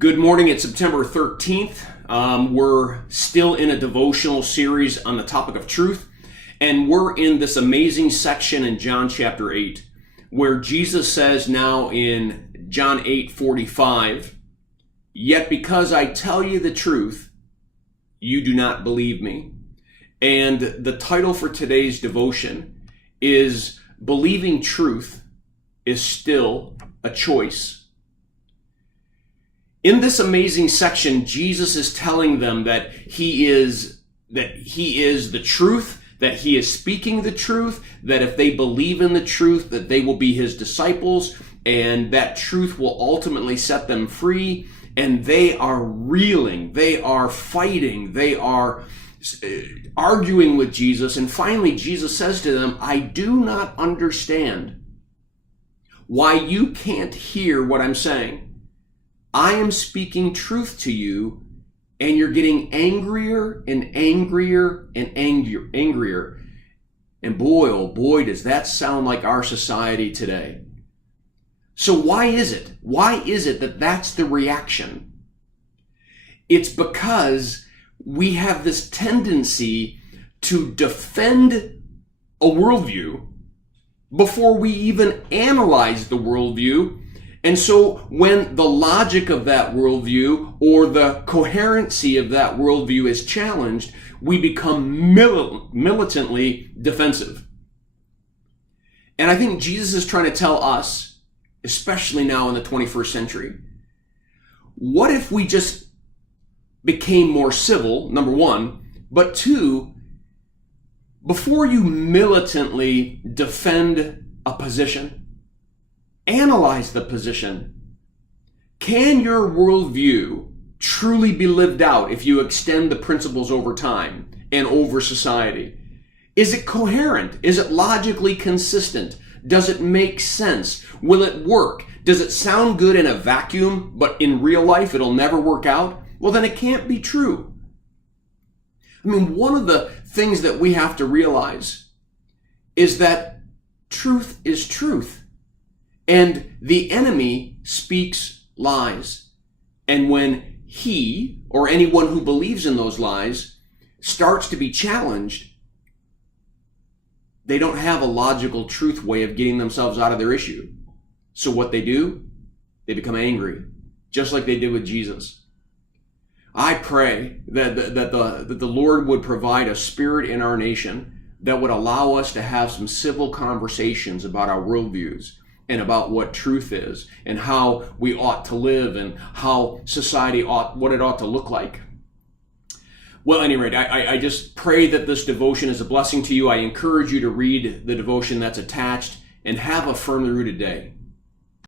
Good morning. It's September 13th. We're still in a devotional series on the topic of truth, and we're in this amazing section in John chapter 8, where Jesus says now in John 8:45, "Yet because I tell you the truth, you do not believe me." And the title for today's devotion is "Believing Truth is Still a Choice." In this amazing section, Jesus is telling them that he is the truth, that he is speaking the truth, that if they believe in the truth, that they will be his disciples, and that truth will ultimately set them free. And they are reeling, they are fighting, they are arguing with Jesus. And finally, Jesus says to them, "I do not understand why you can't hear what I'm saying. I am speaking truth to you, and you're getting angrier and angrier and angrier. And boy, oh boy, does that sound like our society today. So why is it? Why is it that that's the reaction? It's because we have this tendency to defend a worldview before we even analyze the worldview. And so when the logic of that worldview or the coherency of that worldview is challenged, we become militantly defensive. And I think Jesus is trying to tell us, especially now in the 21st century, what if we just became more civil, number one, but two, before you militantly defend a position, analyze the position. Can your worldview truly be lived out if you extend the principles over time and over society? Is it coherent? Is it logically consistent? Does it make sense? Will it work? Does it sound good in a vacuum, but in real life it'll never work out? Well, then it can't be true. I mean, one of the things that we have to realize is that truth is truth. And the enemy speaks lies. And when he, or anyone who believes in those lies, starts to be challenged, they don't have a logical truth way of getting themselves out of their issue. So what they do, they become angry, just like they did with Jesus. I pray that the Lord would provide a spirit in our nation that would allow us to have some civil conversations about our worldviews, and about what truth is, and how we ought to live, and how society what it ought to look like. Well, at any rate, I just pray that this devotion is a blessing to you. I encourage you to read the devotion that's attached and have a firmly rooted day.